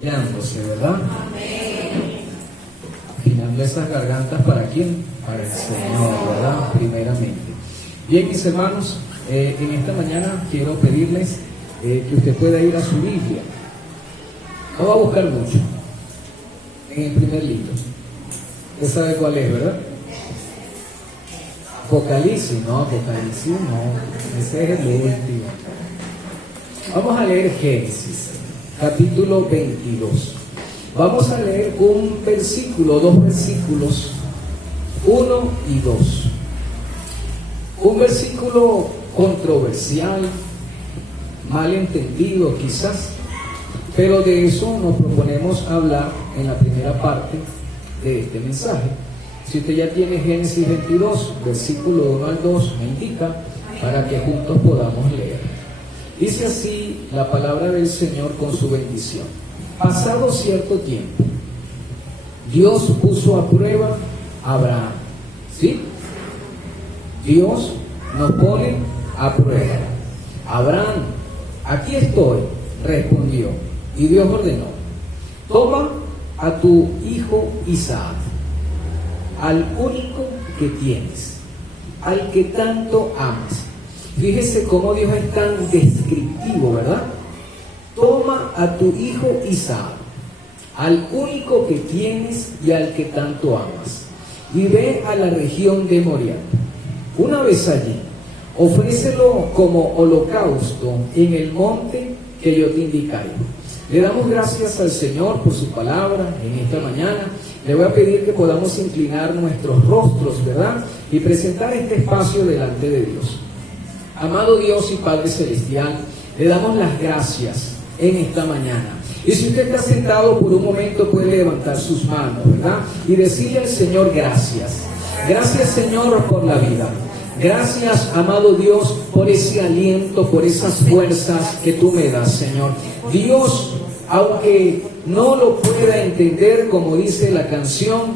Afinándose, ¿verdad? Afinando esas gargantas, ¿para quién? Para el Señor, ¿verdad? Primeramente. Bien, mis hermanos, en esta mañana quiero pedirles que usted pueda ir a su Biblia. No va a buscar mucho. En el primer libro. Usted sabe cuál es, ¿verdad? Apocalipsis, no, ese es el último. Vamos a leer Génesis, capítulo 22. Vamos a leer un versículo, dos versículos, 1 y 2. Un versículo controversial, mal entendido quizás, pero de eso nos proponemos hablar en la primera parte de este mensaje. Si usted ya tiene Génesis 22, versículo 1 al 2, me indica para que juntos podamos leer. Dice así la palabra del Señor con su bendición. Pasado cierto tiempo, Dios puso a prueba a Abraham. ¿Sí? Dios nos pone a prueba. Abraham, aquí estoy, respondió. Y Dios ordenó: toma a tu hijo Isaac, al único que tienes, al que tanto amas. Fíjese cómo Dios es tan descriptivo, ¿verdad? Toma a tu hijo Isaac, al único que tienes y al que tanto amas, y ve a la región de Moriah. Una vez allí, ofrécelo como holocausto en el monte que yo te indicaré. Le damos gracias al Señor por su palabra en esta mañana. Le voy a pedir que podamos inclinar nuestros rostros, ¿verdad? Y presentar este espacio delante de Dios. Amado Dios y Padre Celestial, le damos las gracias en esta mañana. Y si usted está sentado por un momento, puede levantar sus manos, ¿verdad? Y decirle al Señor gracias. Gracias, Señor, por la vida. Gracias, amado Dios, por ese aliento, por esas fuerzas que tú me das, Señor. Dios, aunque no lo pueda entender, como dice la canción,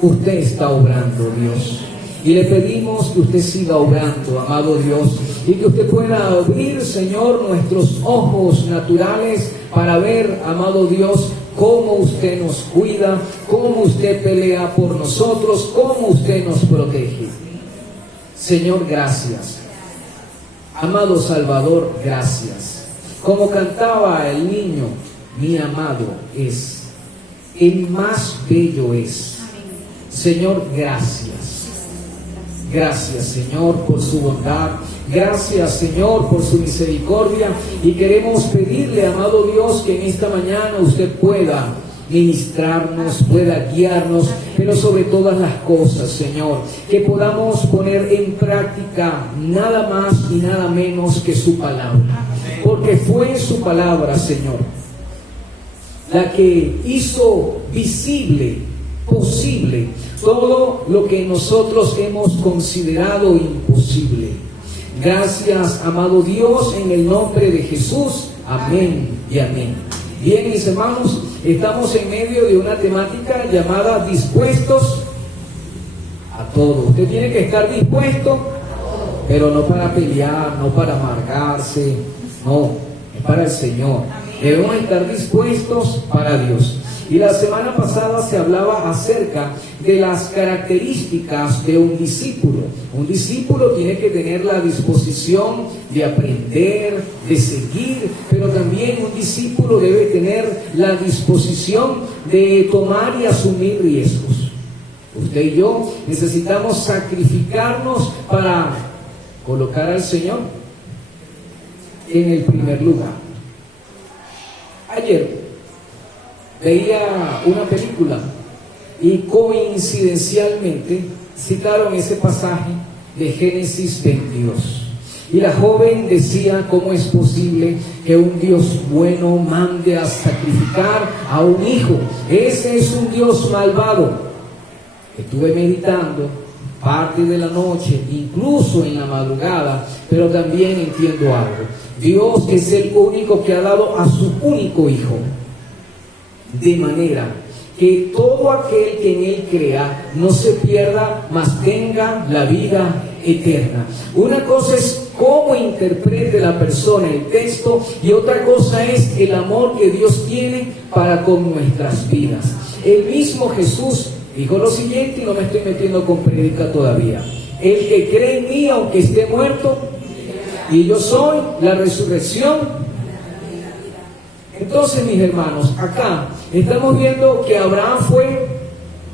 usted está obrando, Dios. Y le pedimos que usted siga obrando, amado Dios, y que usted pueda abrir, Señor, nuestros ojos naturales para ver, amado Dios, cómo usted nos cuida, cómo usted pelea por nosotros, cómo usted nos protege. Señor, gracias. Amado Salvador, gracias. Como cantaba el niño, mi amado es, el más bello es. Señor, gracias. Gracias, Señor, por su bondad. Gracias, Señor, por su misericordia. Y queremos pedirle, amado Dios, que en esta mañana usted pueda ministrarnos, pueda guiarnos, pero sobre todas las cosas, Señor, que podamos poner en práctica nada más y nada menos que su palabra. Porque fue su palabra, Señor, la que hizo visible, posible, todo lo que nosotros hemos considerado imposible. Gracias, amado Dios, en el nombre de Jesús. Amén y amén. Bien, mis hermanos, estamos en medio de una temática llamada dispuestos a todo. Usted tiene que estar dispuesto, pero no para pelear, no para amargarse, no, es para el Señor. Debemos estar dispuestos para Dios. Y la semana pasada se hablaba acerca de las características de un discípulo. Un discípulo tiene que tener la disposición de aprender, de seguir, pero también un discípulo debe tener la disposición de tomar y asumir riesgos. Usted y yo necesitamos sacrificarnos para colocar al Señor en el primer lugar. Ayer veía una película y coincidencialmente citaron ese pasaje de Génesis 22. Y la joven decía: ¿cómo es posible que un Dios bueno mande a sacrificar a un hijo? Ese es un Dios malvado. Estuve meditando parte de la noche, incluso en la madrugada, pero también entiendo algo. Dios es el único que ha dado a su único hijo, de manera que todo aquel que en él crea no se pierda, mas tenga la vida eterna. Una cosa es cómo interprete la persona el texto y otra cosa es el amor que Dios tiene para con nuestras vidas. El mismo Jesús dijo lo siguiente, y no me estoy metiendo con prédica todavía: el que cree en mí, aunque esté muerto, y yo soy la resurrección. Entonces, mis hermanos, acá estamos viendo que Abraham fue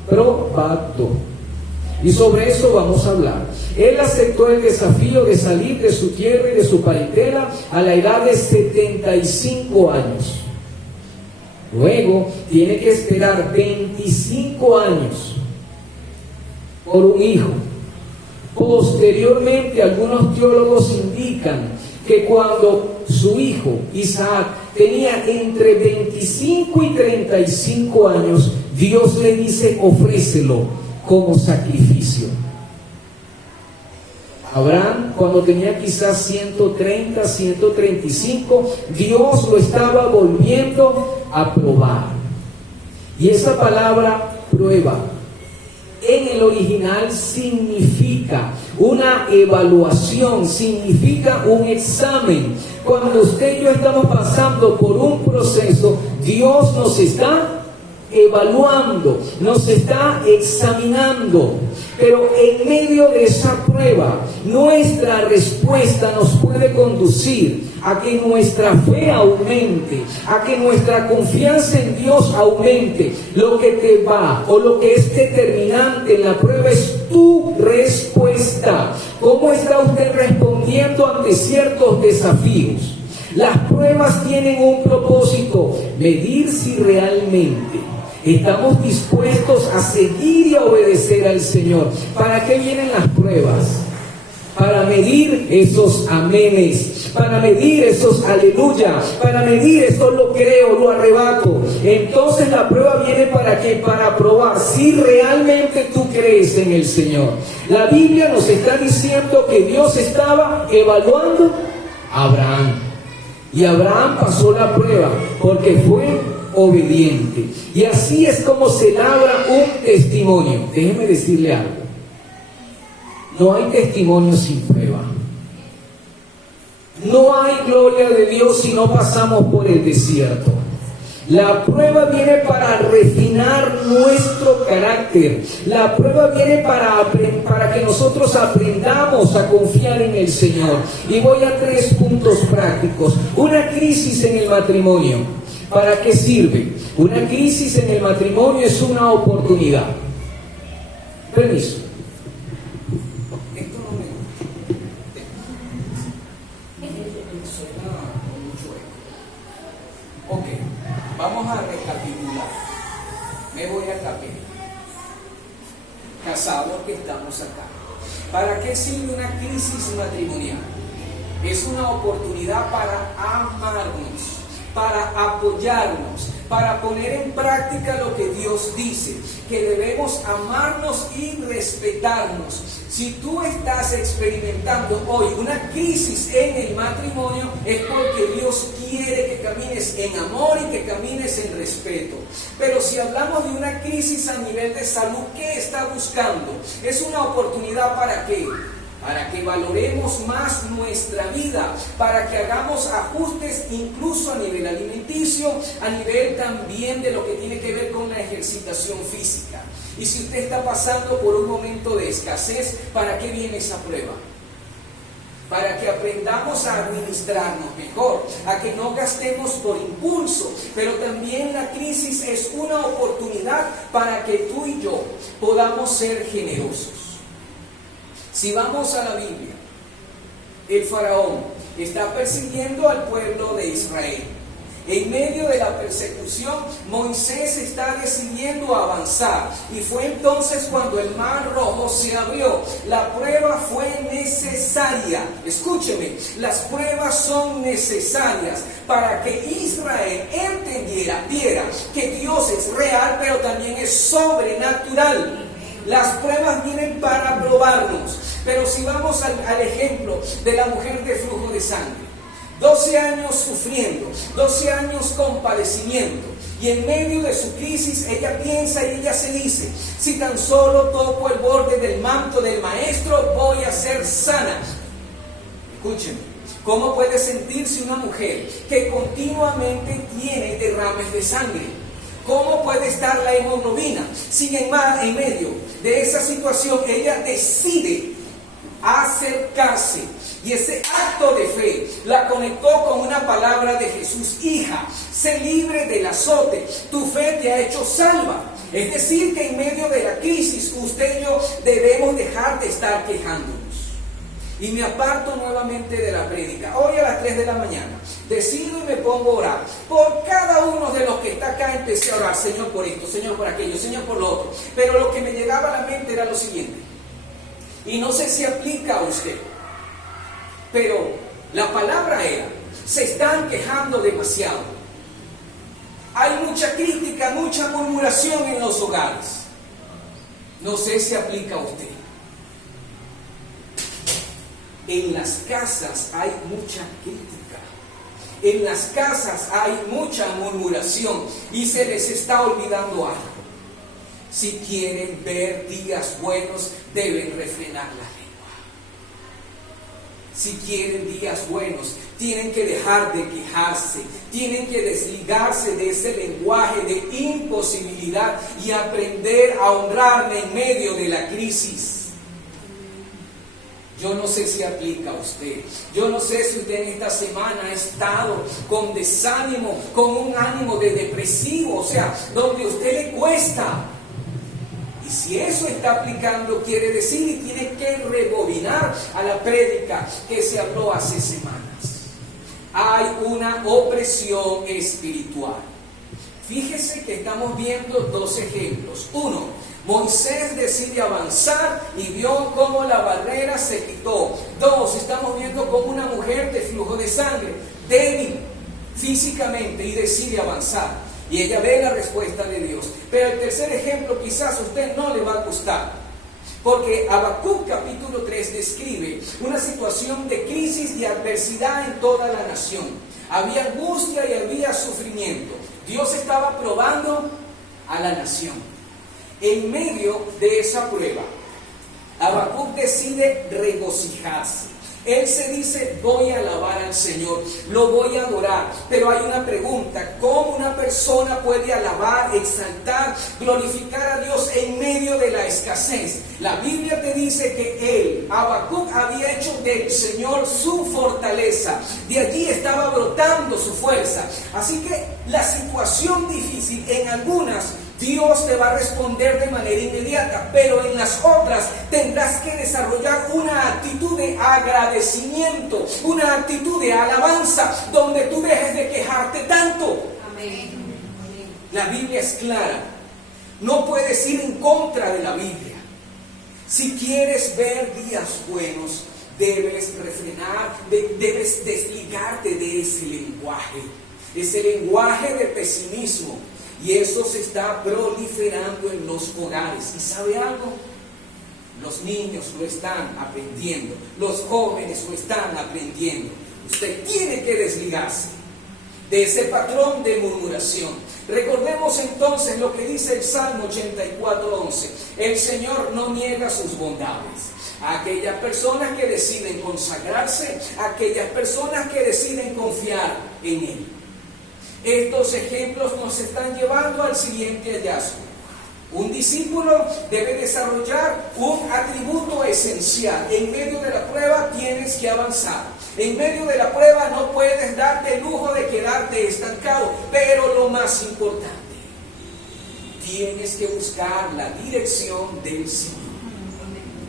probado. Y sobre eso vamos a hablar. Él aceptó el desafío de salir de su tierra y de su parentela a la edad de 75 años. Luego tiene que esperar 25 años por un hijo. Posteriormente, algunos teólogos indican que cuando su hijo Isaac tenía entre 25 y 35 años, Dios le dice: ofrécelo como sacrificio. Abraham, cuando tenía quizás 130, 135, Dios lo estaba volviendo a probar. Y esa palabra prueba en el original significa una evaluación, significa un examen. Cuando usted y yo estamos pasando por un proceso, Dios nos está evaluando, nos está examinando. Pero en medio de esa prueba, nuestra respuesta nos puede conducir a que nuestra fe aumente, a que nuestra confianza en Dios aumente. Lo que te va o lo que es determinante en la prueba es tu respuesta. ¿Cómo está usted respondiendo ante ciertos desafíos? Las pruebas tienen un propósito: medir si realmente estamos dispuestos a seguir y a obedecer al Señor. ¿Para qué vienen las pruebas? Para medir esos amenes, para medir esos aleluya, para medir esto lo creo, lo arrebato. Entonces la prueba viene ¿para qué? Para probar si realmente tú crees en el Señor. La Biblia nos está diciendo que Dios estaba evaluando a Abraham. Y Abraham pasó la prueba porque fue obediente. Y así es como se labra un testimonio. Déjeme decirle algo: no hay testimonio sin prueba. No hay gloria de Dios si no pasamos por el desierto. La prueba viene para refinar nuestro carácter. La prueba viene para que nosotros aprendamos a confiar en el Señor. Y voy a 3 puntos prácticos. Una crisis en el matrimonio. ¿Para qué sirve? Una crisis en el matrimonio es una oportunidad. Permiso. Esto no me suena mucho eco. Ok, vamos a recapitular. Me voy a capir. Casados que estamos acá. ¿Para qué sirve una crisis matrimonial? Es una oportunidad para amarnos, para apoyarnos, para poner en práctica lo que Dios dice, que debemos amarnos y respetarnos. Si tú estás experimentando hoy una crisis en el matrimonio, es porque Dios quiere que camines en amor y que camines en respeto. Pero si hablamos de una crisis a nivel de salud, ¿qué está buscando? Es una oportunidad ¿para qué? Para que valoremos más nuestra vida, para que hagamos ajustes incluso a nivel alimenticio, a nivel también de lo que tiene que ver con la ejercitación física. Y si usted está pasando por un momento de escasez, ¿para qué viene esa prueba? Para que aprendamos a administrarnos mejor, a que no gastemos por impulso, pero también la crisis es una oportunidad para que tú y yo podamos ser generosos. Si vamos a la Biblia, el faraón está persiguiendo al pueblo de Israel. En medio de la persecución, Moisés está decidiendo avanzar. Y fue entonces cuando el mar rojo se abrió. La prueba fue necesaria. Escúcheme, las pruebas son necesarias para que Israel entendiera, viera que Dios es real, pero también es sobrenatural. Las pruebas vienen para probarnos. Pero si vamos al ejemplo de la mujer de flujo de sangre, 12 años sufriendo, 12 años con padecimiento, Y en medio de su crisis, ella piensa y ella se dice: si tan solo toco el borde del manto del maestro, voy a ser sana. Escúchenme, ¿cómo puede sentirse una mujer que continuamente tiene derrames de sangre? ¿Cómo puede estar la hemoglobina? Sin embargo, en medio de esa situación, ella decide acercarse. Y ese acto de fe la conectó con una palabra de Jesús: hija, sé libre del azote, tu fe te ha hecho salva. Es decir, que en medio de la crisis, usted y yo debemos dejar de estar quejándonos. Y me aparto nuevamente de la prédica. Hoy a las 3 de la mañana decido y me pongo a orar. Por cada uno de los que está acá empecé a orar: Señor por esto, Señor por aquello, Señor por lo otro. Pero lo que me llegaba a la mente era lo siguiente. Y no sé si aplica a usted, pero la palabra era: se están quejando demasiado. Hay mucha crítica, mucha murmuración en los hogares. No sé si aplica a usted. En las casas hay mucha crítica. En las casas hay mucha murmuración y se les está olvidando algo. Si quieren ver días buenos, deben refrenar la lengua. Si quieren días buenos, tienen que dejar de quejarse, tienen que desligarse de ese lenguaje de imposibilidad y aprender a honrarme en medio de la crisis. Yo no sé si aplica a usted. Yo no sé si usted en esta semana ha estado con desánimo, con un ánimo de depresivo, o sea, donde a usted le cuesta. Y si eso está aplicando, quiere decir, y tiene que rebobinar a la prédica que se habló hace semanas. Hay una opresión espiritual. Fíjese que estamos viendo dos ejemplos. Uno, Moisés decide avanzar y vio cómo la barrera se quitó. Dos, estamos viendo cómo una mujer de flujo de sangre, débil físicamente, y decide avanzar. Y ella ve la respuesta de Dios. Pero el tercer ejemplo quizás a usted no le va a gustar. Porque Habacuc capítulo 3 describe una situación de crisis y adversidad en toda la nación. Había angustia y había sufrimiento. Dios estaba probando a la nación. En medio de esa prueba, Habacuc decide regocijarse. Él se dice: voy a alabar al Señor, lo voy a adorar. Pero hay una pregunta: ¿cómo una persona puede alabar, exaltar, glorificar a Dios en medio de la escasez? La Biblia te dice que él, Habacuc, había hecho del Señor su fortaleza. De allí estaba brotando su fuerza. Así que la situación difícil, en algunas Dios te va a responder de manera inmediata, pero en las otras tendrás que desarrollar una actitud de agradecimiento, una actitud de alabanza, donde tú dejes de quejarte tanto. Amén. La Biblia es clara. No puedes ir en contra de la Biblia. Si quieres ver días buenos, debes refrenar, debes desligarte de ese lenguaje de pesimismo. Y eso se está proliferando en los hogares. ¿Y sabe algo? Los niños lo están aprendiendo, los jóvenes lo están aprendiendo. Usted tiene que desligarse de ese patrón de murmuración. Recordemos entonces lo que dice el Salmo 84:11. El Señor no niega sus bondades a aquellas personas que deciden consagrarse, a aquellas personas que deciden confiar en Él. Estos ejemplos nos están llevando al siguiente hallazgo. Un discípulo debe desarrollar un atributo esencial. En medio de la prueba tienes que avanzar. En medio de la prueba no puedes darte el lujo de quedarte estancado. Pero lo más importante, tienes que buscar la dirección del Señor.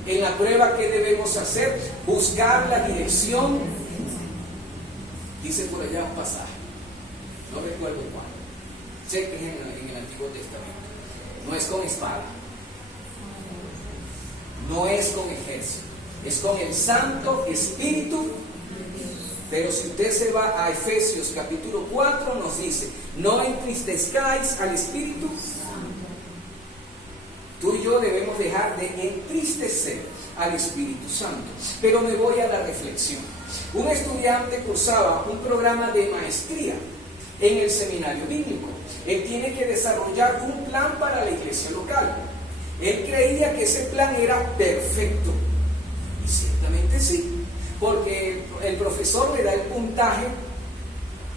En la prueba, ¿qué debemos hacer? Buscar la dirección. Dice por allá un pasaje. No recuerdo cuál. Sé que es en el Antiguo Testamento. No es con espada. No es con ejército. Es con el Santo Espíritu. Pero si usted se va a Efesios capítulo 4, nos dice: no entristezcáis al Espíritu Santo. Tú y yo debemos dejar de entristecer al Espíritu Santo. Pero me voy a la reflexión. Un estudiante cursaba un programa de maestría en el seminario bíblico. él tiene que desarrollar un plan para la iglesia local. Él creía que ese plan era perfecto. Y ciertamente sí, porque el profesor le da el puntaje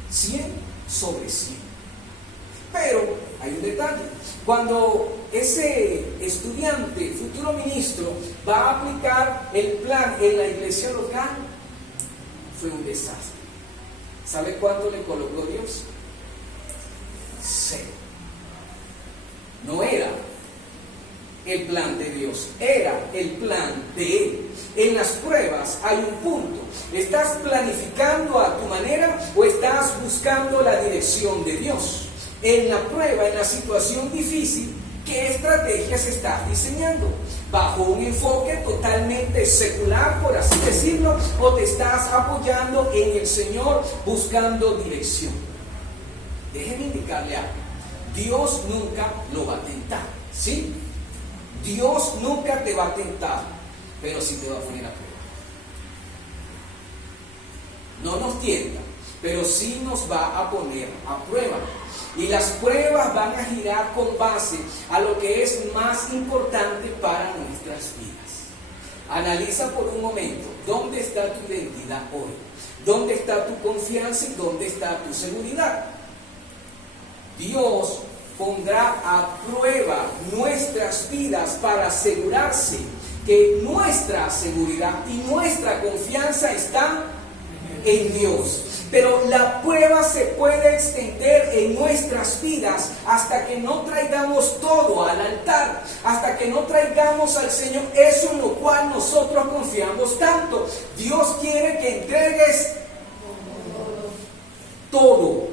100 sobre 100. Pero hay un detalle. Cuando ese estudiante, futuro ministro, va a aplicar el plan en la iglesia local, fue un desastre. ¿Sabe cuánto le colocó Dios? 0. No era el plan de Dios, era el plan de Él. En las pruebas hay un punto. ¿Estás planificando a tu manera o estás buscando la dirección de Dios? En la prueba, en la situación difícil, ¿qué estrategias estás diseñando? ¿Bajo un enfoque totalmente secular, por así decirlo, o te estás apoyando en el Señor buscando dirección? Déjenme indicarle algo. Dios nunca lo va a tentar, ¿sí? Dios nunca te va a tentar, pero sí te va a poner a prueba. No nos tienta, pero sí nos va a poner a prueba. Y las pruebas van a girar con base a lo que es más importante para nuestras vidas. Analiza por un momento, ¿dónde está tu identidad hoy? ¿Dónde está tu confianza y dónde está tu seguridad? Dios pondrá a prueba nuestras vidas para asegurarse que nuestra seguridad y nuestra confianza están en Dios. Pero la prueba se puede extender en nuestras vidas hasta que no traigamos todo al altar, hasta que no traigamos al Señor eso en lo cual nosotros confiamos tanto. Dios quiere que entregues todo.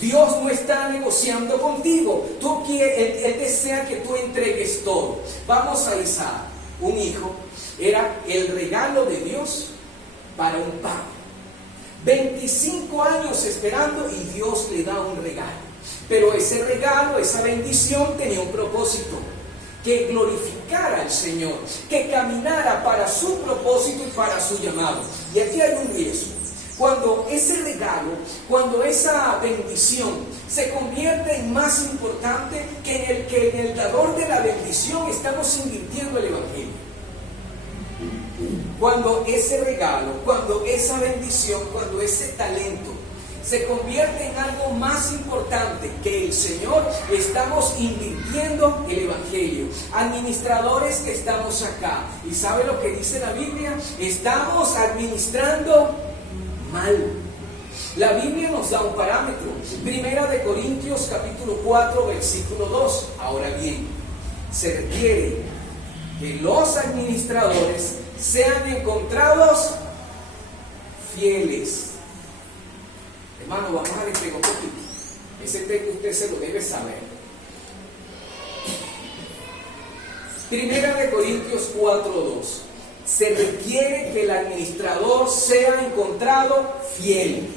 Dios no está negociando contigo. Él desea que tú entregues todo. Vamos a Isaac, un hijo, era el regalo de Dios para un padre. 25 años esperando y Dios le da un regalo. Pero ese regalo, esa bendición tenía un propósito: que glorificara al Señor, que caminara para su propósito y para su llamado. Y aquí hay un riesgo. Cuando ese regalo, cuando esa bendición se convierte en más importante que en el dador de la bendición, estamos invirtiendo el Evangelio. Cuando ese regalo, cuando esa bendición, cuando ese talento se convierte en algo más importante que el Señor, estamos invirtiendo el Evangelio. Administradores que estamos acá, ¿y sabe lo que dice la Biblia? Estamos administrando mal. La Biblia nos da un parámetro. Primera de Corintios capítulo 4 versículo 2. Ahora bien, se requiere que los administradores sean encontrados fieles. Hermano, vamos a despegar un poquito. Ese texto usted se lo debe saber. Primera de Corintios 4:2. Se requiere que el administrador sea encontrado fiel.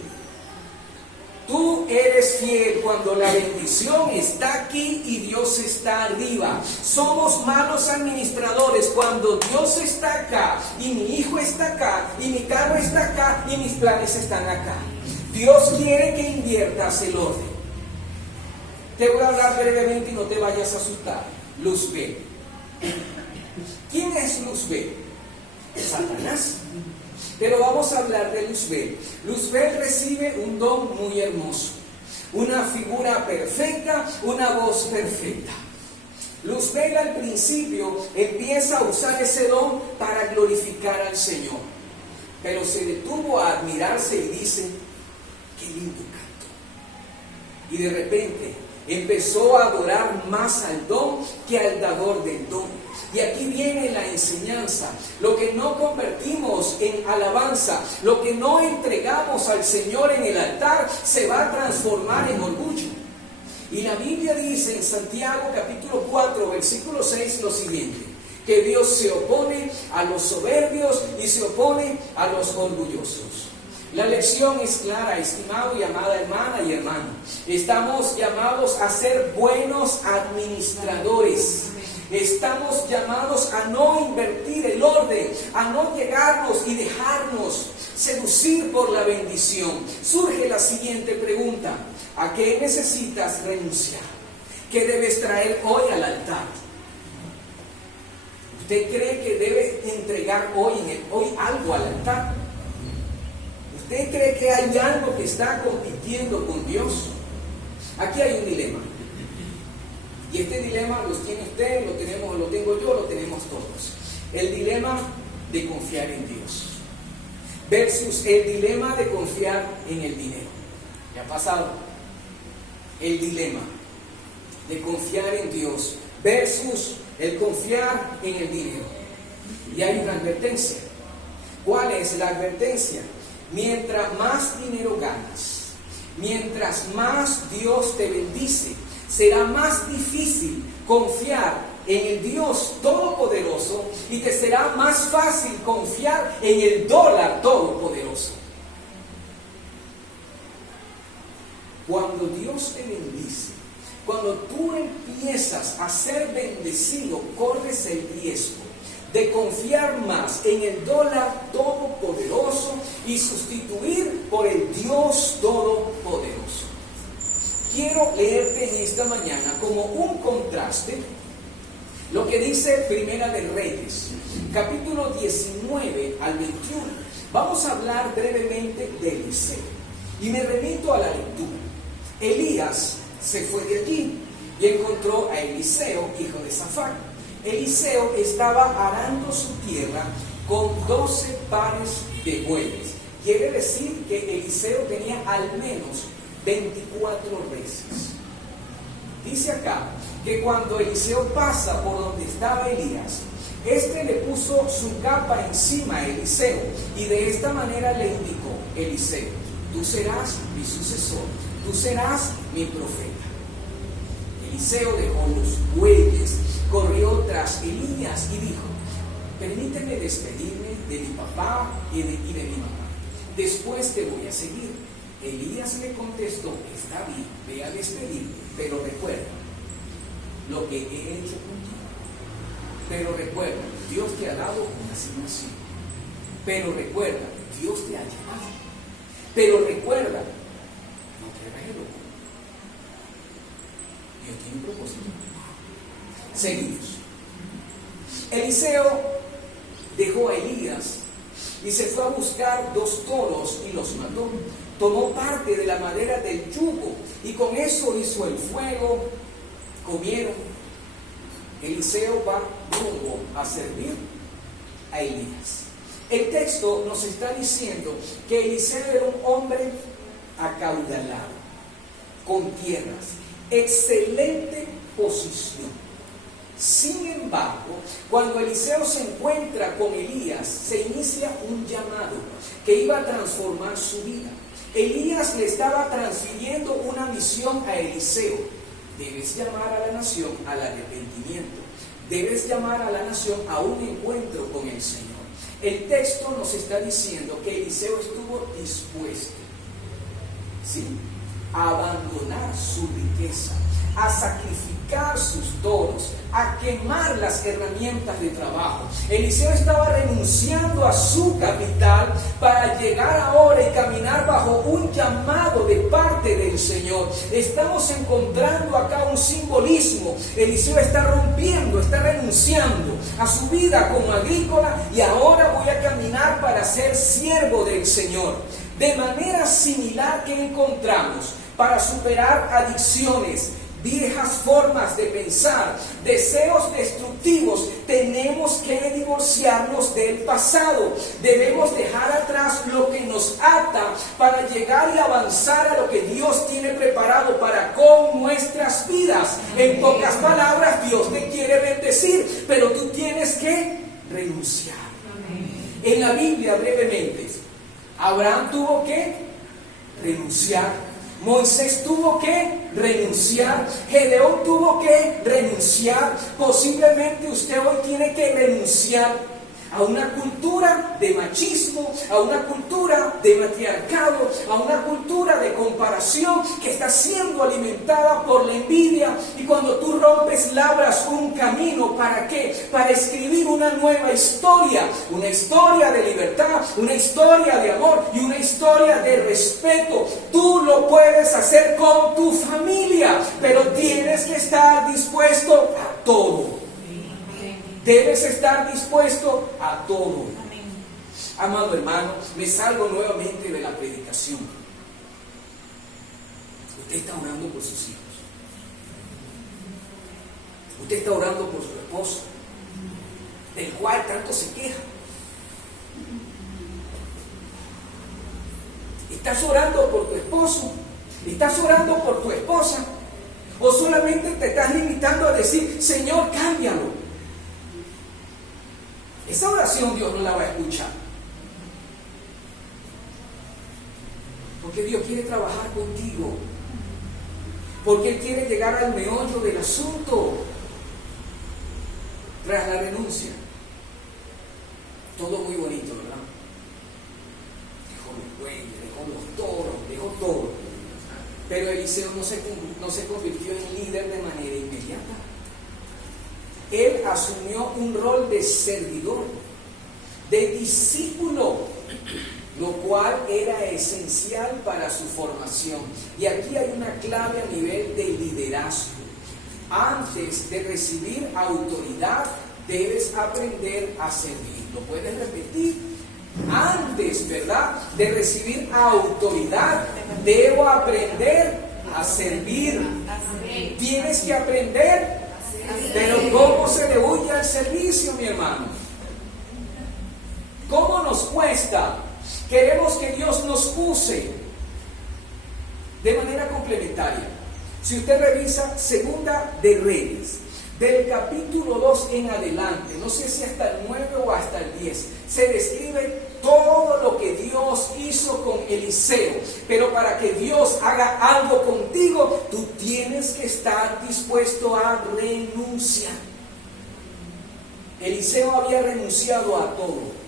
Tú eres fiel cuando la bendición está aquí y Dios está arriba. Somos malos administradores cuando Dios está acá y mi hijo está acá y mi carro está acá y mis planes están acá. Dios quiere que inviertas el orden. Te voy a hablar brevemente y no te vayas a asustar. Luzbel. ¿Quién es Luzbel? Satanás. Pero vamos a hablar de Luzbel. Luzbel recibe un don muy hermoso, una figura perfecta, una voz perfecta. Luzbel al principio empieza a usar ese don para glorificar al Señor, pero se detuvo a admirarse y dice: qué lindo canto. Y de repente empezó a adorar más al don que al dador del don. Y aquí viene la enseñanza. Lo que no convertimos en alabanza, lo que no entregamos al Señor en el altar, se va a transformar en orgullo. Y la Biblia dice en Santiago capítulo 4 versículo 6 lo siguiente: que Dios se opone a los soberbios y se opone a los orgullosos. La lección es clara, estimado y amada hermana y hermano. Estamos llamados a ser buenos administradores. Estamos llamados a no invertir el orden, a no llegarnos y dejarnos seducir por la bendición. Surge la siguiente pregunta: ¿A qué necesitas renunciar? ¿Qué debes traer hoy al altar? ¿Usted cree que debe entregar hoy algo al altar? ¿Usted cree que hay algo que está compitiendo con Dios? Aquí hay un dilema. Y este dilema lo tiene usted, lo tengo yo, lo tenemos todos. El dilema de confiar en Dios versus el dilema de confiar en el dinero. ¿Qué ha pasado? El dilema de confiar en Dios versus el confiar en el dinero. Y hay una advertencia. ¿Cuál es la advertencia? Mientras más dinero ganas, mientras más Dios te bendice, será más difícil confiar en el Dios Todopoderoso y te será más fácil confiar en el dólar todopoderoso. Cuando Dios te bendice, cuando tú empiezas a ser bendecido, corres el riesgo de confiar más en el dólar todopoderoso y sustituir por el Dios Todopoderoso. Quiero leerte en esta mañana como un contraste lo que dice Primera de Reyes, capítulo 19 al 21. Vamos a hablar brevemente de Eliseo y me remito a la lectura. Elías se fue de allí y encontró a Eliseo, hijo de Safán. Eliseo estaba arando su tierra con 12 pares de bueyes. Quiere decir que Eliseo tenía al menos 24 reses. Dice acá que cuando Eliseo pasa por donde estaba Elías, este le puso su capa encima a Eliseo y de esta manera le indicó: Eliseo, tú serás mi sucesor, tú serás mi profeta. Eliseo dejó los bueyes, corrió tras Elías y dijo: permíteme despedirme de mi papá y de mi mamá. Después te voy a seguir. Elías le contestó: está bien, ve a despedirme, pero recuerda lo que he hecho contigo. Pero recuerda, Dios te ha dado una asignación. Pero recuerda, Dios te ha llamado. Pero recuerda, no te hagas el loco. Dios tiene un propósito. Seguimos. Eliseo dejó a Elías y se fue a buscar 2 toros y los mató. Tomó parte de la madera del yugo y con eso hizo el fuego. Comieron. Eliseo va rumbo a servir a Elías. El texto nos está diciendo que Eliseo era un hombre acaudalado, con tierras, excelente posición. Sin embargo, cuando Eliseo se encuentra con Elías, se inicia un llamado que iba a transformar su vida. Elías le estaba transfiriendo una misión a Eliseo. Debes llamar a la nación al arrepentimiento. Debes llamar a la nación a un encuentro con el Señor. El texto nos está diciendo que Eliseo estuvo dispuesto, ¿sí?, a abandonar su riqueza, a sacrificar sus toros, a quemar las herramientas de trabajo. Eliseo estaba renunciando a su capital para llegar ahora y caminar bajo un llamado de parte del Señor. Estamos encontrando acá un simbolismo. Eliseo está rompiendo, está renunciando a su vida como agrícola y ahora voy a caminar para ser siervo del Señor. De manera similar que encontramos para superar adicciones, viejas formas de pensar, deseos destructivos, tenemos que divorciarnos del pasado. Debemos dejar atrás lo que nos ata para llegar y avanzar a lo que Dios tiene preparado para con nuestras vidas. En pocas palabras, Dios te quiere bendecir, pero tú tienes que renunciar. En la Biblia, brevemente, Abraham tuvo que renunciar. Moisés tuvo que renunciar, Gedeón tuvo que renunciar. Posiblemente usted hoy tiene que renunciar a una cultura de machismo, a una cultura de matriarcado, a una cultura de comparación que está siendo alimentada por la envidia. Y cuando tú rompes rompes, labras un camino. ¿Para qué? Para escribir una nueva historia. Una historia de libertad, una historia de amor y una historia de respeto. Tú lo puedes hacer con tu familia, pero tienes que estar dispuesto a todo. Debes estar dispuesto a todo. Amado hermano, me salgo nuevamente de la predicación. Usted está orando por sus hijos. Usted está orando por su esposo, del cual tanto se queja. ¿Estás orando por tu esposo? ¿Estás orando por tu esposa? ¿O solamente te estás limitando a decir, Señor, cámbialo? Esa oración Dios no la va a escuchar. Porque Dios quiere trabajar contigo. Porque Él quiere llegar al meollo del asunto. Tras la renuncia, todo muy bonito, ¿verdad? Dejó los bueyes, dejó los toros, dejó todo. Pero Eliseo no se convirtió en líder de manera inmediata. Él asumió un rol de servidor, de discípulo, lo cual era esencial para su formación. Y aquí hay una clave a nivel de liderazgo. Antes de recibir autoridad, debes aprender a servir. ¿Lo puedes repetir? Antes, ¿verdad?, de recibir autoridad, debo aprender a servir. Tienes que aprender. Pero ¿cómo se le huye al servicio, mi hermano? ¿Cómo nos cuesta? Queremos que Dios nos use de manera complementaria. Si usted revisa Segunda de Reyes, del capítulo 2 en adelante, no sé si hasta el 9 o hasta el 10, se describe todo lo que Dios hizo con Eliseo. Pero para que Dios haga algo contigo, tú tienes que estar dispuesto a renunciar. Eliseo había renunciado a todo.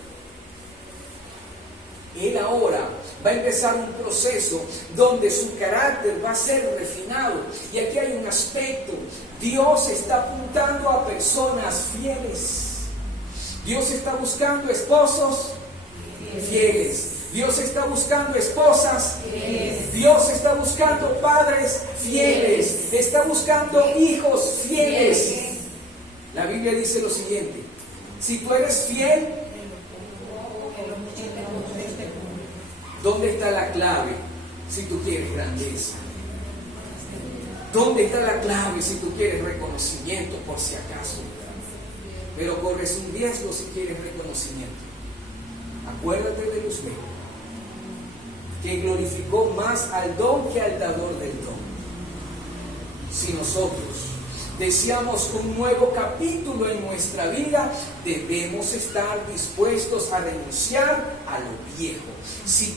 Él ahora va a empezar un proceso donde su carácter va a ser refinado. Y aquí hay un aspecto. Dios está apuntando a personas fieles. Dios está buscando esposos fieles. Dios está buscando esposas fieles. Dios está buscando padres fieles. Está buscando hijos fieles. La Biblia dice lo siguiente: si tú eres fiel, ¿dónde está la clave si tú quieres grandeza? ¿Dónde está la clave si tú quieres reconocimiento, por si acaso? Pero corres un riesgo si quieres reconocimiento. Acuérdate de Luzbel, que glorificó más al don que al dador del don. Si nosotros deseamos un nuevo capítulo en nuestra vida, debemos estar dispuestos a renunciar a lo viejo. Si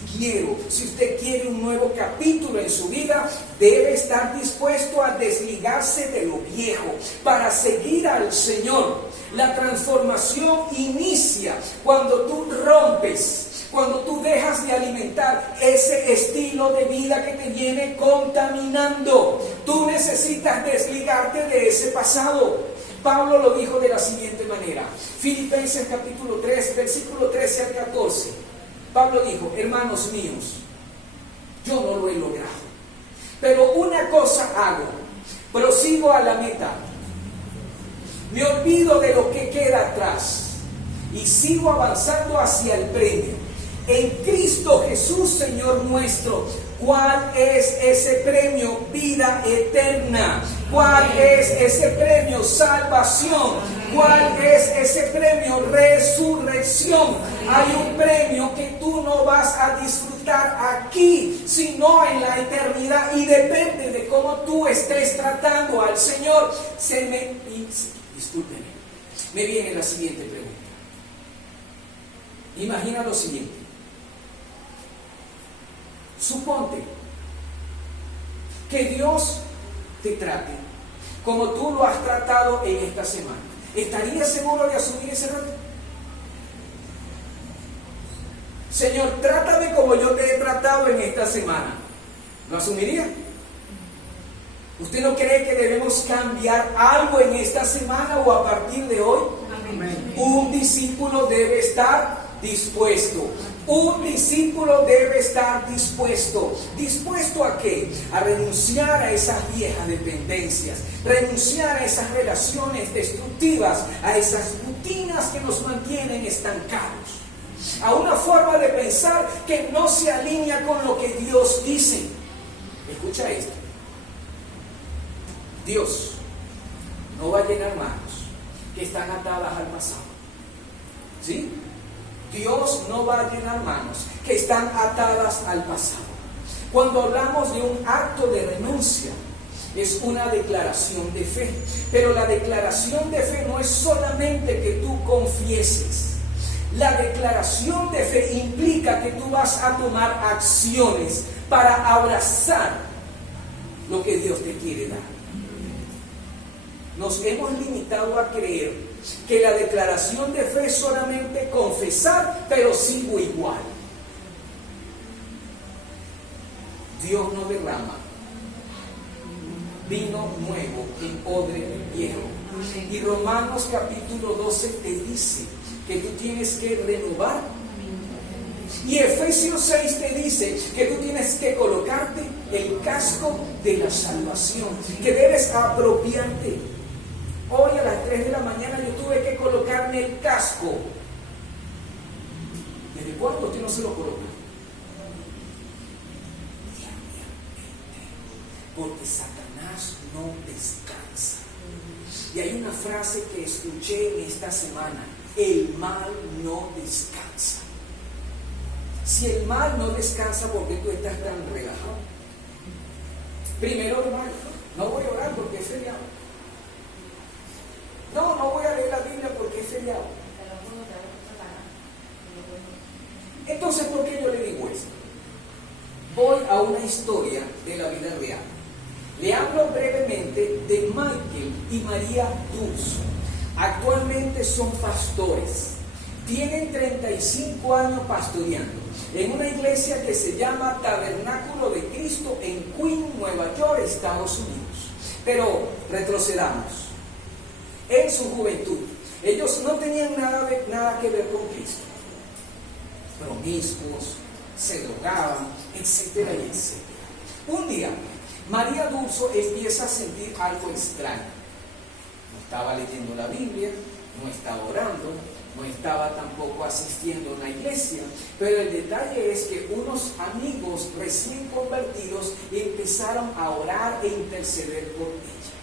usted quiere un nuevo capítulo en su vida, debe estar dispuesto a desligarse de lo viejo para seguir al Señor. La transformación inicia cuando tú rompes, cuando tú dejas de alimentar ese estilo de vida que te viene contaminando. Tú necesitas desligarte de ese pasado. Pablo lo dijo de la siguiente manera. Filipenses capítulo 3, versículo 13 al 14. Pablo dijo: hermanos míos, yo no lo he logrado, pero una cosa hago, prosigo a la meta. Me olvido de lo que queda atrás y sigo avanzando hacia el premio en Cristo Jesús, Señor nuestro. ¿Cuál es ese premio? Vida eterna. ¿Cuál es ese premio? Salvación. ¿Cuál es ese premio? Resurrección. Hay un premio que tú no vas a disfrutar aquí, sino en la eternidad, y depende de cómo tú estés tratando al Señor. Discúlpeme, me viene la siguiente pregunta. Imagina lo siguiente. Suponte que Dios te trate como tú lo has tratado en esta semana. ¿Estarías seguro de asumir ese reto? Señor, trátame como yo te he tratado en esta semana. ¿Lo asumiría? ¿Usted no cree que debemos cambiar algo en esta semana o a partir de hoy? Amén. Un discípulo debe estar dispuesto. Un discípulo debe estar dispuesto. ¿Dispuesto a qué? A renunciar a esas viejas dependencias, renunciar a esas relaciones destructivas, a esas rutinas que nos mantienen estancados, a una forma de pensar que no se alinea con lo que Dios dice. Escucha esto. Dios no va a llenar manos que están atadas al pasado. ¿Sí? Dios no va a llenar manos que están atadas al pasado. Cuando hablamos de un acto de renuncia, es una declaración de fe. Pero la declaración de fe no es solamente que tú confieses. La declaración de fe implica que tú vas a tomar acciones para abrazar lo que Dios te quiere dar. Nos hemos limitado a creer que la declaración de fe es solamente confesar, pero sigo igual. Dios no derrama vino nuevo en odre viejo. Y Romanos capítulo 12 te dice que tú tienes que renovar. Y Efesios 6 te dice que tú tienes que colocarte el casco de la salvación, que debes apropiarte. Hoy a las 3 de la mañana yo tuve que colocarme el casco. ¿Desde cuándo usted no se lo coloca? Porque Satanás no descansa. Y hay una frase que escuché en esta semana: el mal no descansa. Si el mal no descansa, ¿por qué tú estás tan relajado? Primero de mayo, no voy a orar porque es feriado. No voy a leer la Biblia porque es feriado. Entonces, ¿por qué yo le digo esto? Voy a una historia de la vida real. Le hablo brevemente de Michael y María Durso. Actualmente son pastores. Tienen 35 años pastoreando en una iglesia que se llama Tabernáculo de Cristo en Queens, Nueva York, Estados Unidos. Pero retrocedamos. En su juventud, ellos no tenían nada que ver con Cristo. Promiscuos, se drogaban, etcétera y etcétera. Un día, María Durso empieza a sentir algo extraño. No estaba leyendo la Biblia, no estaba orando, no estaba tampoco asistiendo a una iglesia, pero el detalle es que unos amigos recién convertidos empezaron a orar e interceder por ella.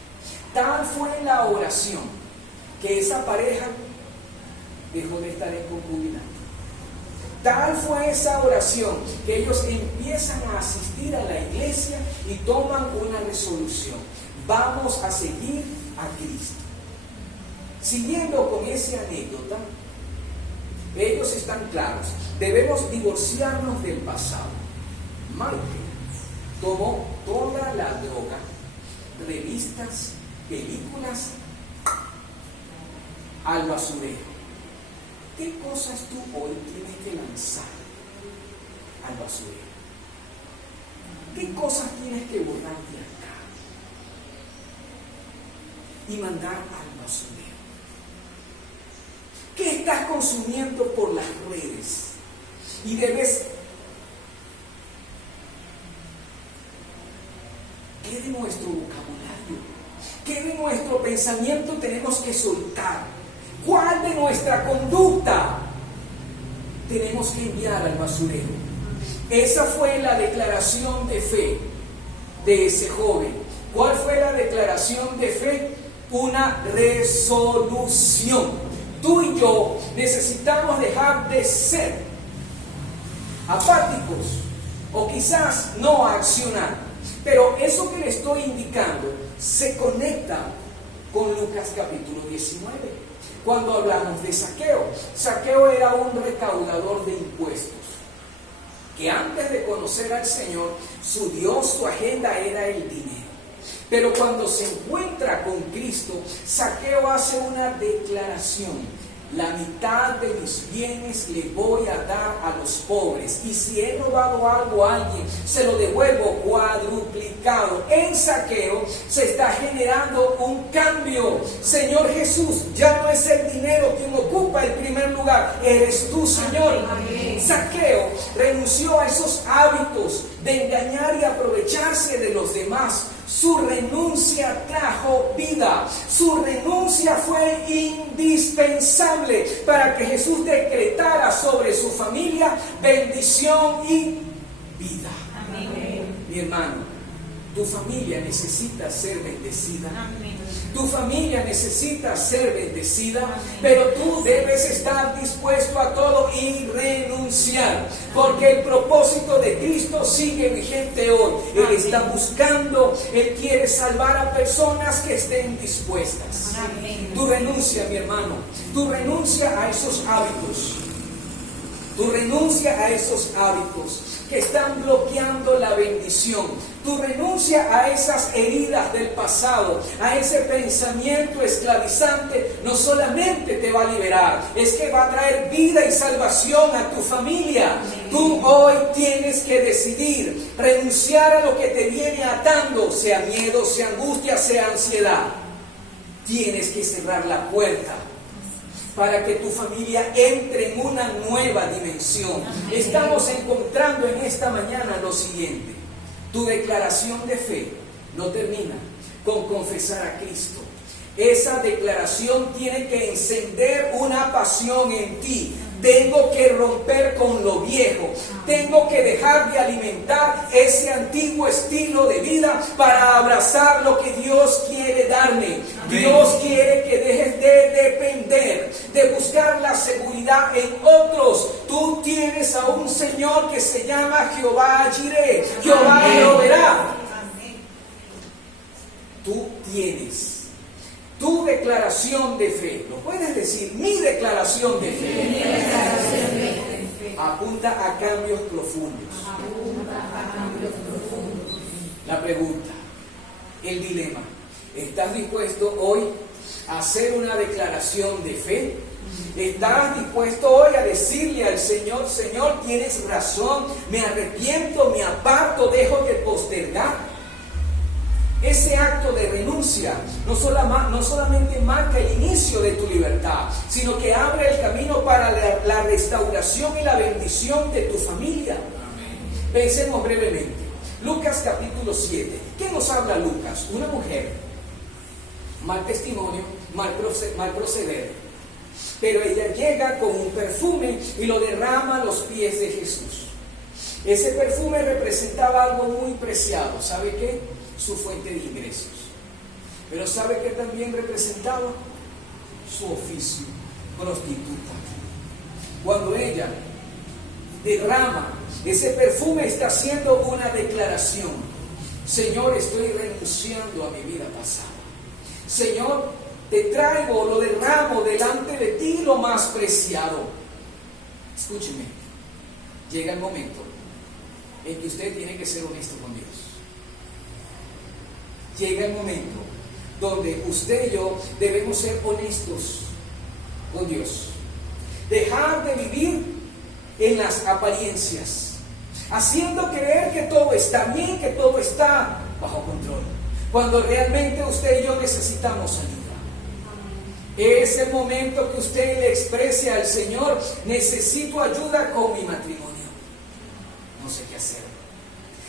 Tal fue la oración que esa pareja dejó de estar en concubinato. Tal fue esa oración que ellos empiezan a asistir a la iglesia y toman una resolución: vamos a seguir a Cristo. Siguiendo con esa anécdota, ellos están claros: debemos divorciarnos del pasado. Michael tomó toda la droga, revistas, películas, al basurero. ¿Qué cosas tú hoy tienes que lanzar al basurero? ¿Qué cosas tienes que borrar de acá y mandar al basurero? ¿Qué estás consumiendo por las redes? Y debes... ¿Qué de nuestro vocabulario? ¿Qué de nuestro pensamiento tenemos que soltar? ¿Cuál de nuestra conducta tenemos que enviar al basurero? Esa fue la declaración de fe de ese joven. ¿Cuál fue la declaración de fe? Una resolución. Tú y yo necesitamos dejar de ser apáticos o quizás no accionar. Pero eso que le estoy indicando se conecta con Lucas capítulo 19. Cuando hablamos de Zaqueo, Zaqueo era un recaudador de impuestos, que antes de conocer al Señor, su Dios, su agenda era el dinero. Pero cuando se encuentra con Cristo, Zaqueo hace una declaración: la mitad de mis bienes le voy a dar a los pobres, y si he robado algo a alguien, se lo devuelvo cuadruplicado. En Zaqueo se está generando un cambio. Señor Jesús, ya no es el dinero quien ocupa el primer lugar, eres tú, Señor. Zaqueo renunció a esos hábitos de engañar y aprovecharse de los demás. Su renuncia trajo vida. Su renuncia fue indispensable para que Jesús decretara sobre su familia bendición y vida. Amén. Mi hermano, tu familia necesita ser bendecida. Amén. Tu familia necesita ser bendecida, pero tú debes estar dispuesto a todo y renunciar, porque el propósito de Cristo sigue vigente hoy. Él está buscando, Él quiere salvar a personas que estén dispuestas. Tu renuncia, mi hermano, tu renuncia a esos hábitos, tu renuncia a esos hábitos que están bloqueando la bendición. Tu renuncia a esas heridas del pasado, a ese pensamiento esclavizante, no solamente te va a liberar, es que va a traer vida y salvación a tu familia. Tú hoy tienes que decidir renunciar a lo que te viene atando, sea miedo, sea angustia, sea ansiedad. Tienes que cerrar la puerta para que tu familia entre en una nueva dimensión. Estamos encontrando en esta mañana lo siguiente: tu declaración de fe no termina con confesar a Cristo. Esa declaración tiene que encender una pasión en ti. Tengo que romper con lo viejo. Tengo que dejar de alimentar ese antiguo estilo de vida para abrazar lo que Dios quiere darme. Amén. Dios quiere que dejes de depender, de buscar la seguridad en otros. Tú tienes a un Señor que se llama Jehová Jireh. Jehová proveerá. Tú tienes tu declaración de fe. ¿Lo puedes decir? Mi declaración de fe. Apunta a cambios profundos. La pregunta, el dilema: ¿estás dispuesto hoy a hacer una declaración de fe? ¿Estás dispuesto hoy a decirle al Señor: Señor, tienes razón, me arrepiento, me aparto, dejo de postergar? Ese acto de renuncia no solamente marca el inicio de tu libertad, sino que abre el camino para la restauración y la bendición de tu familia. Amén. Pensemos brevemente. Lucas capítulo 7. ¿Qué nos habla Lucas? Una mujer, mal testimonio, mal proceder, pero ella llega con un perfume y lo derrama a los pies de Jesús. Ese perfume representaba algo muy preciado. ¿Sabe qué? Su fuente de ingresos. Pero ¿sabe qué también representaba? Su oficio, prostituta. Cuando ella derrama ese perfume, está haciendo una declaración: Señor, estoy renunciando a mi vida pasada. Señor, te traigo, lo derramo delante de ti, lo más preciado. Escúcheme, llega el momento en que usted tiene que ser honesto con Dios. Llega el momento donde usted y yo debemos ser honestos con Dios. Dejar de vivir en las apariencias, haciendo creer que todo está bien, que todo está bajo control, cuando realmente usted y yo necesitamos ayuda. Es el momento que usted le exprese al Señor: necesito ayuda con mi matrimonio, no sé qué hacer.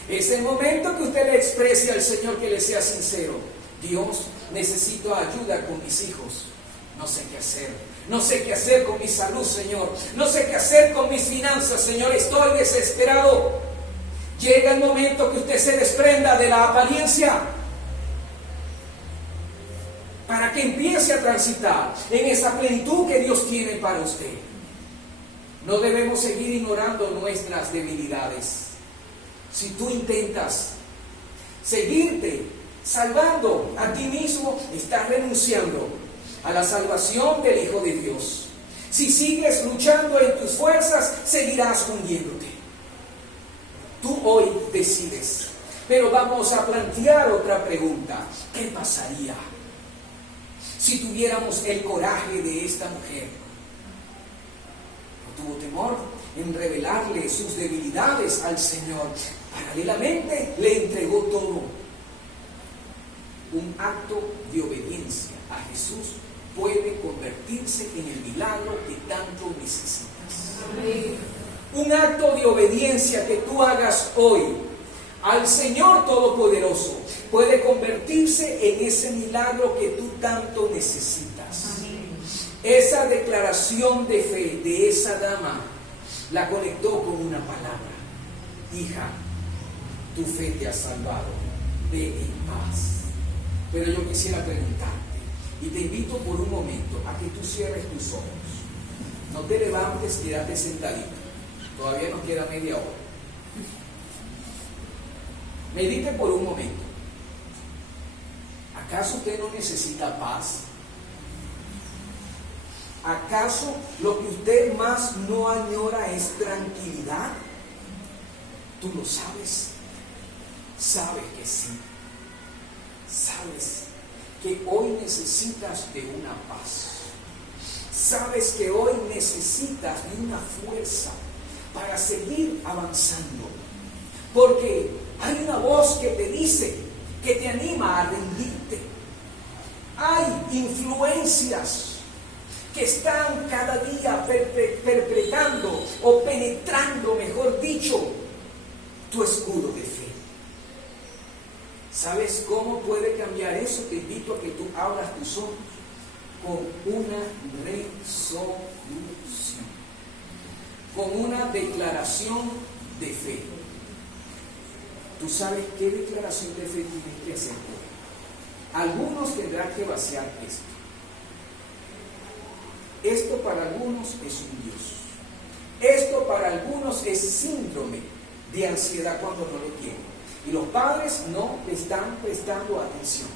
Es el momento que usted le exprese al Señor, que le sea sincero: Dios, necesito ayuda con mis hijos, no sé qué hacer. No sé qué hacer con mi salud, Señor. No sé qué hacer con mis finanzas, Señor. Estoy desesperado. Llega el momento que usted se desprenda de la apariencia para que empiece a transitar en esa plenitud que Dios tiene para usted. No debemos seguir ignorando nuestras debilidades. Si tú intentas seguirte salvando a ti mismo, estás renunciando a la salvación del Hijo de Dios. Si sigues luchando en tus fuerzas, seguirás hundiéndote. Tú hoy decides. Pero vamos a plantear otra pregunta: ¿qué pasaría si tuviéramos el coraje de esta mujer tuvo temor en revelarle sus debilidades al Señor. Paralelamente le entregó todo. Un acto de obediencia a Jesús puede convertirse en el milagro que tanto necesitas. Amén. Un acto de obediencia que tú hagas hoy al Señor Todopoderoso puede convertirse en ese milagro que tú tanto necesitas. Amén. Esa declaración de fe de esa dama la conectó con una palabra: hija, tu fe te ha salvado, ve en paz. Pero yo quisiera preguntarte, y te invito por un momento a que tú cierres tus ojos. No te levantes, quédate sentadito. Todavía nos queda media hora. Medite por un momento. ¿Acaso usted no necesita paz? ¿Acaso lo que usted más no añora es tranquilidad? Tú lo sabes. Sabes que sí. Sabes que hoy necesitas de una paz. Sabes que hoy necesitas de una fuerza para seguir avanzando. Porque hay una voz que te dice, que te anima a rendirte. Hay influencias que están cada día perpetrando o penetrando, mejor dicho, tu escudo de fe. ¿Sabes cómo puede cambiar eso? Te invito a que tú abras tus ojos con una resolución, con una declaración de fe. ¿Tú sabes qué declaración de fe tienes que hacer? Algunos tendrán que vaciar esto. Esto para algunos es un Dios. Esto para algunos es síndrome de ansiedad cuando no lo tienen. Y los padres no le están prestando atención.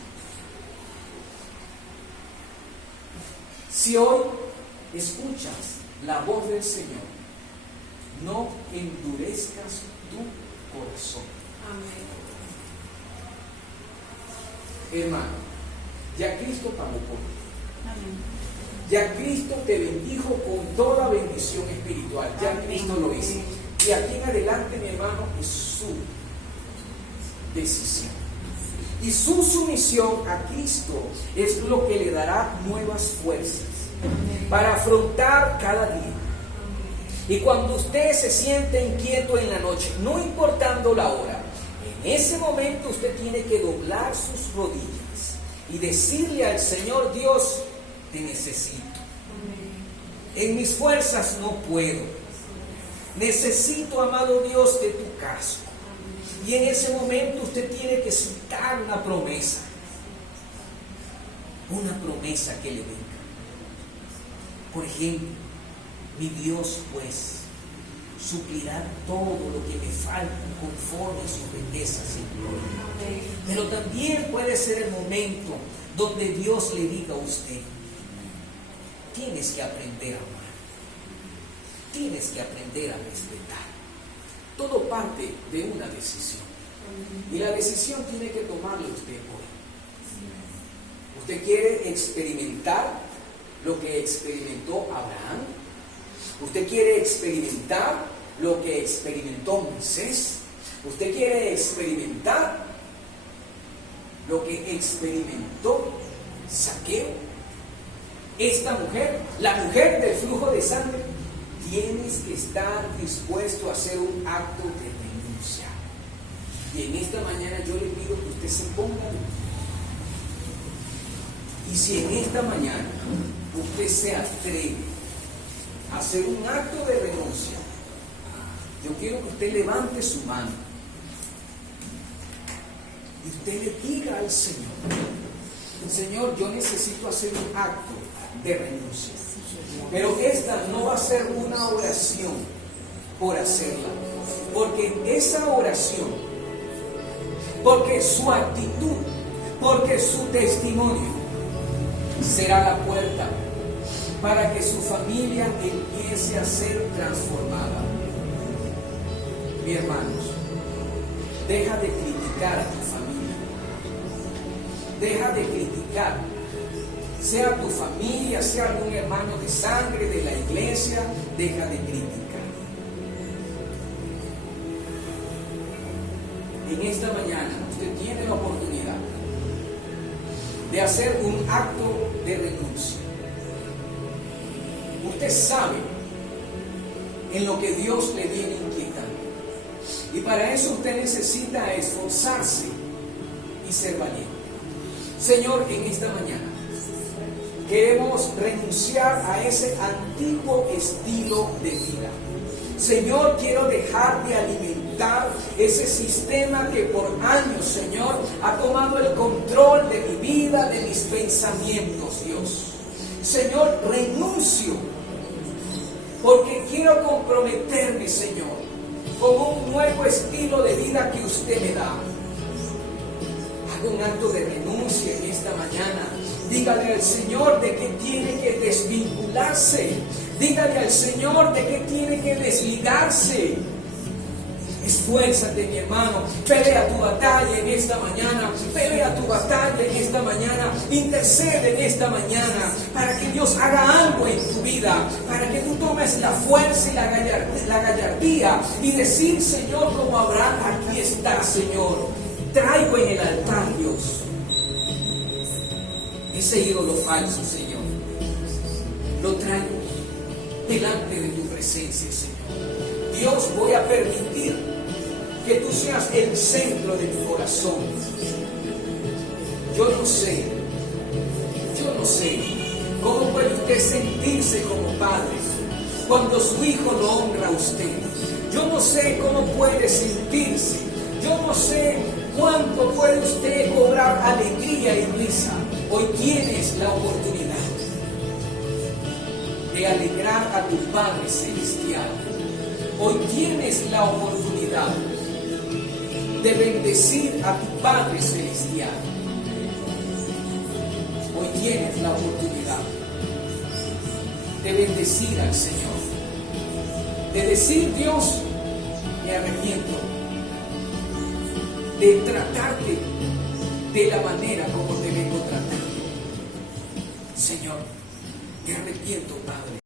Si hoy escuchas la voz del Señor, no endurezcas tu corazón. Amén. Hermano, ya Cristo pagó por ti. Amén. Ya Cristo te bendijo con toda bendición espiritual. Ya Cristo lo hizo. Y aquí en adelante, mi hermano, es su decisión. Y su sumisión a Cristo es lo que le dará nuevas fuerzas para afrontar cada día. Y cuando usted se siente inquieto en la noche, no importando la hora, en ese momento usted tiene que doblar sus rodillas y decirle al Señor: Dios, te necesito. En mis fuerzas no puedo. Necesito, amado Dios, de tu casco. Y en ese momento usted tiene que citar una promesa que le venga. Por ejemplo, mi Dios pues suplirá todo lo que me falta conforme a sus riquezas y gloria. Pero también puede ser el momento donde Dios le diga a usted: tienes que aprender a amar, tienes que aprender a respetar. Todo parte de una decisión. Y la decisión tiene que tomarla usted hoy. ¿Usted quiere experimentar lo que experimentó Abraham? ¿Usted quiere experimentar lo que experimentó Moisés? ¿Usted quiere experimentar lo que experimentó Zaqueo? Esta mujer, la mujer del flujo de sangre, tienes que estar dispuesto a hacer un acto de renuncia. Y en esta mañana yo le pido que usted se ponga de pie. Y si en esta mañana usted se atreve a hacer un acto de renuncia, yo quiero que usted levante su mano y usted le diga al Señor: Señor, yo necesito hacer un acto de renuncia. Pero esta no va a ser una oración por hacerla, porque esa oración, porque su actitud, porque su testimonio será la puerta para que su familia empiece a ser transformada. Mi hermanos, deja de criticar a tu familia, deja de criticar sea tu familia, sea algún hermano de sangre, de la iglesia, deja de criticar. En esta mañana usted tiene la oportunidad de hacer un acto de renuncia. Usted sabe en lo que Dios le viene inquietando. Y para eso usted necesita esforzarse y ser valiente. Señor, en esta mañana queremos renunciar a ese antiguo estilo de vida. Señor, quiero dejar de alimentar ese sistema que por años, Señor, ha tomado el control de mi vida, de mis pensamientos, Dios. Señor, renuncio, porque quiero comprometerme, Señor, con un nuevo estilo de vida que usted me da. Hago un acto de renuncia en esta mañana. Dígale al Señor de que tiene que desvincularse. Dígale al Señor de que tiene que desligarse. Esfuérzate, mi hermano. Pelea tu batalla en esta mañana. Pelea tu batalla en esta mañana. Intercede en esta mañana para que Dios haga algo en tu vida. Para que tú tomes la fuerza y la gallardía y decir, Señor, como Abraham, aquí está, Señor. Traigo en el altar, Dios, ese ídolo falso, Señor. Lo traigo delante de tu presencia, Señor. Dios, voy a permitir que tú seas el centro de mi corazón. Yo no sé cómo puede usted sentirse como padre cuando su hijo lo honra a usted. Yo no sé cómo puede sentirse. Yo no sé cuánto puede usted cobrar alegría y risa. Hoy tienes la oportunidad de alegrar a tu Padre Celestial. Hoy tienes la oportunidad de bendecir a tu Padre Celestial. Hoy tienes la oportunidad de bendecir al Señor. De decir, Dios, me arrepiento de tratarte de la manera como te vengo tratando. Señor, me arrepiento, Padre.